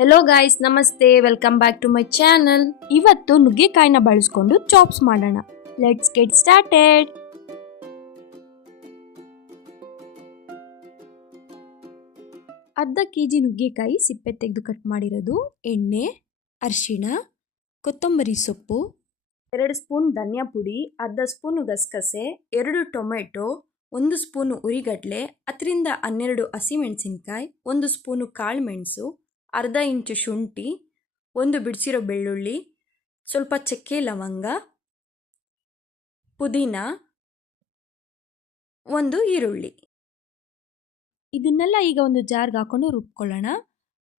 Hello guys ನಮಸ್ತೆ. Welcome back to my channel ಇವತ್ತು ನುಗ್ಗೆಕಾಯಿನ ಬಳಸ್ಕೊಂಡು ಚಾಪ್ಸ್ ಮಾಡೋಣ. ಲೆಟ್ಸ್ ಗೆಟ್ ಸ್ಟಾರ್ಟೆಡ್ ಅರ್ಧ ಕೆ ಜಿ ನುಗ್ಗೆಕಾಯಿ ಸಿಪ್ಪೆ ತೆಗೆದು ಕಟ್ ಮಾಡಿರೋದು. ಎಣ್ಣೆ, ಅರಿಶಿಣ, ಕೊತ್ತಂಬರಿ ಸೊಪ್ಪು, ಎರಡು ಸ್ಪೂನ್ ಧನಿಯಾ ಪುಡಿ, ಅರ್ಧ ಸ್ಪೂನು ಗಸಗಸೆ, ಎರಡು ಟೊಮೆಟೊ, ಒಂದು ಸ್ಪೂನು ಉರಿಗಡ್ಲೆ, ಹತ್ತರಿಂದ ಹನ್ನೆರಡು ಹಸಿಮೆಣಸಿನ್ಕಾಯಿ ಒಂದು ಸ್ಪೂನು ಕಾಳು ಮೆಣಸು ಅರ್ಧ ಇಂಚು ಶುಂಠಿ, ಒಂದು ಬಿಡಿಸಿರೋ ಬೆಳ್ಳುಳ್ಳಿ, ಸ್ವಲ್ಪ ಚಕ್ಕೆ ಲವಂಗ, ಪುದೀನ, ಒಂದು ಈರುಳ್ಳಿ. ಇದನ್ನೆಲ್ಲ ಈಗ ಒಂದು ಜಾರ್ಗೆ ಹಾಕೊಂಡು ರುಬ್ಕೊಳ್ಳೋಣ.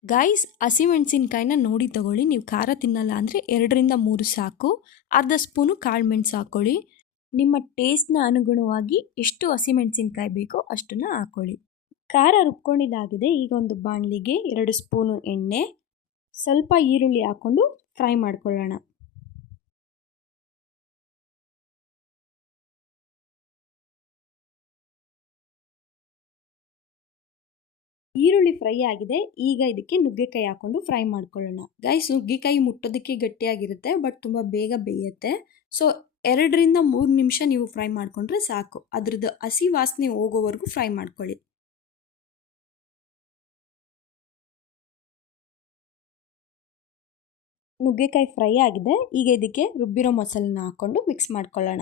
ಗಾಯ್ಸ್ ಹಸಿಮೆಣಸಿನ್ಕಾಯಿನ ನೋಡಿ ತಗೊಳ್ಳಿ. ನೀವು ಖಾರ ತಿನ್ನಲ್ಲ ಅಂದರೆ ಎರಡರಿಂದ ಮೂರು ಸಾಕು. ಅರ್ಧ ಸ್ಪೂನು ಕಾಳು ಮೆಣಸು ಹಾಕ್ಕೊಳ್ಳಿ. ನಿಮ್ಮ ಟೇಸ್ಟ್ನ ಅನುಗುಣವಾಗಿ ಎಷ್ಟು ಹಸಿಮೆಣಸಿನ್ಕಾಯಿ ಬೇಕೋ ಅಷ್ಟನ್ನು ಹಾಕ್ಕೊಳ್ಳಿ. ಖಾರ ರುಬ್ಕೊಂಡಿದ್ದಾಗಿದೆ. ಈಗ ಒಂದು ಬಾಣಲಿಗೆ ಎರಡು ಸ್ಪೂನು ಎಣ್ಣೆ, ಸ್ವಲ್ಪ ಈರುಳ್ಳಿ ಹಾಕ್ಕೊಂಡು ಫ್ರೈ ಮಾಡ್ಕೊಳ್ಳೋಣ. ಈರುಳ್ಳಿ ಫ್ರೈ ಆಗಿದೆ. ಈಗ ಇದಕ್ಕೆ ನುಗ್ಗೆಕಾಯಿ ಹಾಕ್ಕೊಂಡು ಫ್ರೈ ಮಾಡ್ಕೊಳ್ಳೋಣ. ಗೈಸ್ ನುಗ್ಗೆಕಾಯಿ ಮುಟ್ಟೋದಕ್ಕೆ ಗಟ್ಟಿಯಾಗಿರುತ್ತೆ, ಬಟ್ ತುಂಬ ಬೇಗ ಬೇಯುತ್ತೆ. ಸೊ ಎರಡರಿಂದ ಮೂರು ನಿಮಿಷ ನೀವು ಫ್ರೈ ಮಾಡಿಕೊಂಡ್ರೆ ಸಾಕು. ಅದ್ರದ್ದು ಹಸಿ ವಾಸನೆ ಹೋಗೋವರೆಗೂ ಫ್ರೈ ಮಾಡ್ಕೊಳ್ಳಿ. ನುಗ್ಗೆಕಾಯಿ ಫ್ರೈ ಆಗಿದೆ. ಈಗ ಇದಕ್ಕೆ ರುಬ್ಬಿರೋ ಮಸಾಲನ್ನ ಹಾಕ್ಕೊಂಡು ಮಿಕ್ಸ್ ಮಾಡ್ಕೊಳ್ಳೋಣ.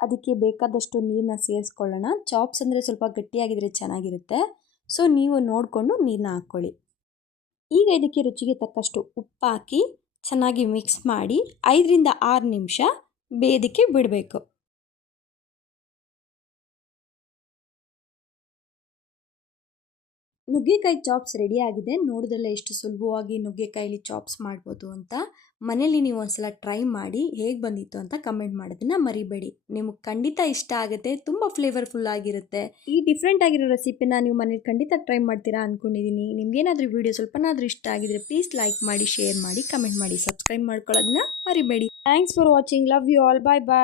ಅದಕ್ಕೆ ಬೇಕಾದಷ್ಟು ನೀರನ್ನ ಸೇರಿಸ್ಕೊಳ್ಳೋಣ. ಚಾಪ್ಸ್ ಅಂದರೆ ಸ್ವಲ್ಪ ಗಟ್ಟಿಯಾಗಿದ್ದರೆ ಚೆನ್ನಾಗಿರುತ್ತೆ. ಸೊ, ನೀವು ನೋಡಿಕೊಂಡು ನೀರನ್ನ ಹಾಕ್ಕೊಳ್ಳಿ. ಈಗ ಇದಕ್ಕೆ ರುಚಿಗೆ ತಕ್ಕಷ್ಟು ಉಪ್ಪು ಹಾಕಿ ಚೆನ್ನಾಗಿ ಮಿಕ್ಸ್ ಮಾಡಿ ಐದರಿಂದ ಆರು ನಿಮಿಷ ಬೇಯೋದಕ್ಕೆ ಬಿಡಬೇಕು. ನುಗ್ಗೆಕಾಯಿ ಚಾಪ್ಸ್ ರೆಡಿ ಆಗಿದೆ. ನೋಡಿದ್ರೆ ಎಷ್ಟು ಸುಲಭವಾಗಿ ನುಗ್ಗೆಕಾಯಿಲಿ ಚಾಪ್ಸ್ ಮಾಡ್ಬೋದು ಅಂತ. ಮನೇಲಿ ನೀವು ಒಂದ್ಸಲ ಟ್ರೈ ಮಾಡಿ ಹೇಗೆ ಬಂದಿತ್ತು ಅಂತ ಕಮೆಂಟ್ ಮಾಡೋದನ್ನ ಮರಿಬೇಡಿ. ನಿಮಗೆ ಖಂಡಿತ ಇಷ್ಟ ಆಗುತ್ತೆ, ತುಂಬ ಫ್ಲೇವರ್ಫುಲ್ ಆಗಿರುತ್ತೆ. ಈ ಡಿಫ್ರೆಂಟ್ ಆಗಿರೋ ರೆಸಿಪಿನ ನೀವು ಮನೇಲಿ ಖಂಡಿತ ಟ್ರೈ ಮಾಡ್ತೀರಾ ಅಂದ್ಕೊಂಡಿದ್ದೀನಿ ನಿಮ್ಗೇನಾದರೂ ವಿಡಿಯೋ ಸ್ವಲ್ಪನಾದರೂ ಇಷ್ಟ ಆಗಿದ್ರೆ ಪ್ಲೀಸ್ ಲೈಕ್ ಮಾಡಿ ಶೇರ್ ಮಾಡಿ ಕಮೆಂಟ್ ಮಾಡಿ ಸಬ್ಸ್ಕ್ರೈಬ್ ಮಾಡ್ಕೊಳ್ಳೋದನ್ನ ಮರಿಬೇಡಿ. Thanks for watching love you all bye bye